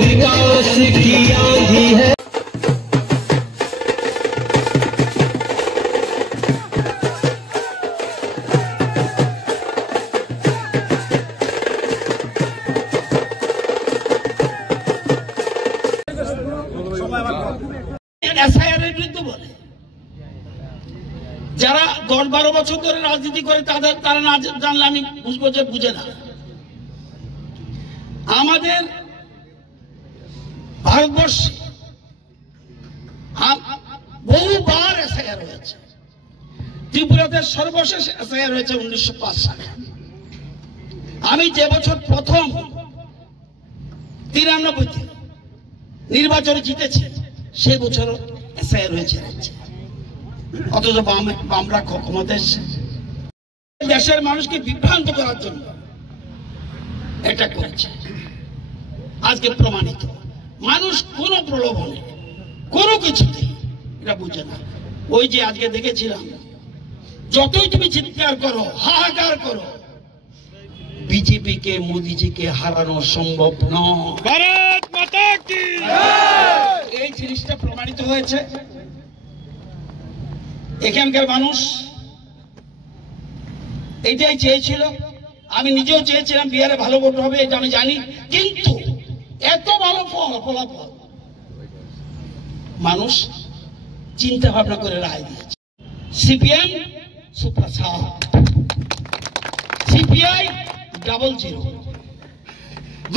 विकास की आंधी है। এসআইআরের বিরুদ্ধে বলে যারা 10-12 বছর ধরে রাজনীতি করে তারা না জানলে আমি বুঝবো যে বুঝে না। আমাদের ভারতবর্ষে বহুবার এসআইআর হয়েছে। ত্রিপুরাতে সর্বশেষ এসআইআর হয়েছে 1905 সালে। আমি যে বছর প্রথম 93-তে নির্বাচনে জিতেছি সেই বছর এসআইআর হয়েছে। অথচ বামরা ক্ষমতা এসেছে দেশের মানুষকে বিভ্রান্ত করার জন্য এটা করেছে। আজকে প্রমাণিত মানুষ কোনো প্রলোভনে কোনো কিছুতে এটা বুঝে না। ওই যে আজকে দেখেছিলাম যতই তুমি চিৎকার করো হাহাকার করো বিজেপি কে মোদিজিকে হারানো সম্ভব নয়। ভারত মাতা কি এই জিনিসটা প্রমাণিত হয়েছে। এখানকার মানুষ এটাই চেয়েছিল। আমি নিজেও চেয়েছিলাম বিহারে ভালো ভোট হবে, এটা আমি জানি, কিন্তু এত ভালো ফলাফল মানুষ চিন্তা ভাবনা করে রায় দিয়েছে। সিপিএম সুপ্রসাদ, সিপিআই 00,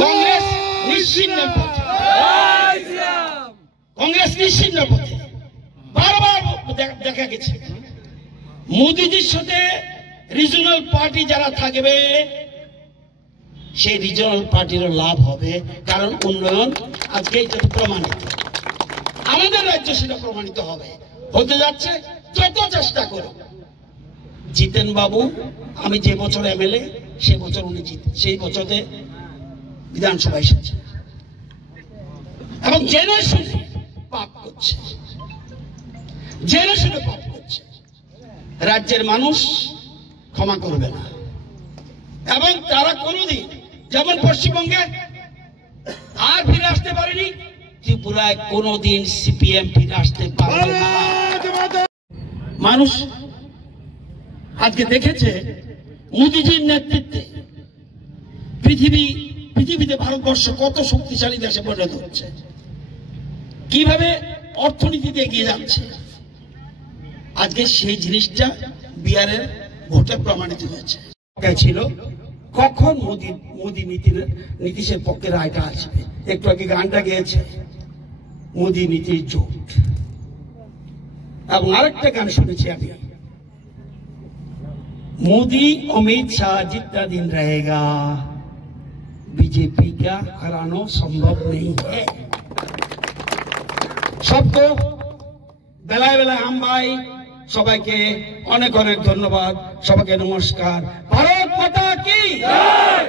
কংগ্রেস নিশ্চিন্নের পথে, কংগ্রেস নিশ্চিন্নের পথে বারবার দেখা গেছে। মোদিজির সাথে রিজনাল পার্টি যারা থাকবে সেই রিজনাল পার্টিরও লাভ হবে, কারণ উন্নয়ন আজকে এটা প্রমাণিত। আমাদের রাজ্য সেটা প্রমাণিত হবে, হতে যাচ্ছে। যত চেষ্টা করো জিতেন বাবু, আমি যে বছর এমএলএ সে বছর উনি সেই বছরে বিধানসভা এসেছে এবং জেনে শুনে পাপ করছে, জেনে শুনে পাপ করছে। রাজ্যের মানুষ ক্ষমা করবে না এবং তারা কোনোদিন যেমন পশ্চিমবঙ্গে আর ফিরে আসতে পারেনি, ত্রিপুরায় কোনোদিন সিপিএম ফিরে আসতে পারবে না। মানুষ আজকে দেখেছে মোদিজির নেতৃত্বে পৃথিবীতে ভারতবর্ষ কত শক্তিশালী দেশে পরিণত হচ্ছে, কিভাবে অর্থনীতিতে এগিয়ে যাচ্ছে। আজকে সেই জিনিসটা বিহারের ভোটে প্রমাণিত হয়েছে। ছিল কখন মোদি নীতিশের পক্ষে রায়টা আসবে। একটু আগে গানটা গেয়েছে মোদি নীতির জোট, এবং আরেকটা গান শুনেছি আমি, मोदी अमित शाह जितना दिन रहेगा बीजेपी का हराना संभव नहीं है। सबको बेलाय बेलाय हम भाई সবাইকে অনেক অনেক ধন্যবাদ, সবাইকে নমস্কার। ভারত মাতা কি জয়।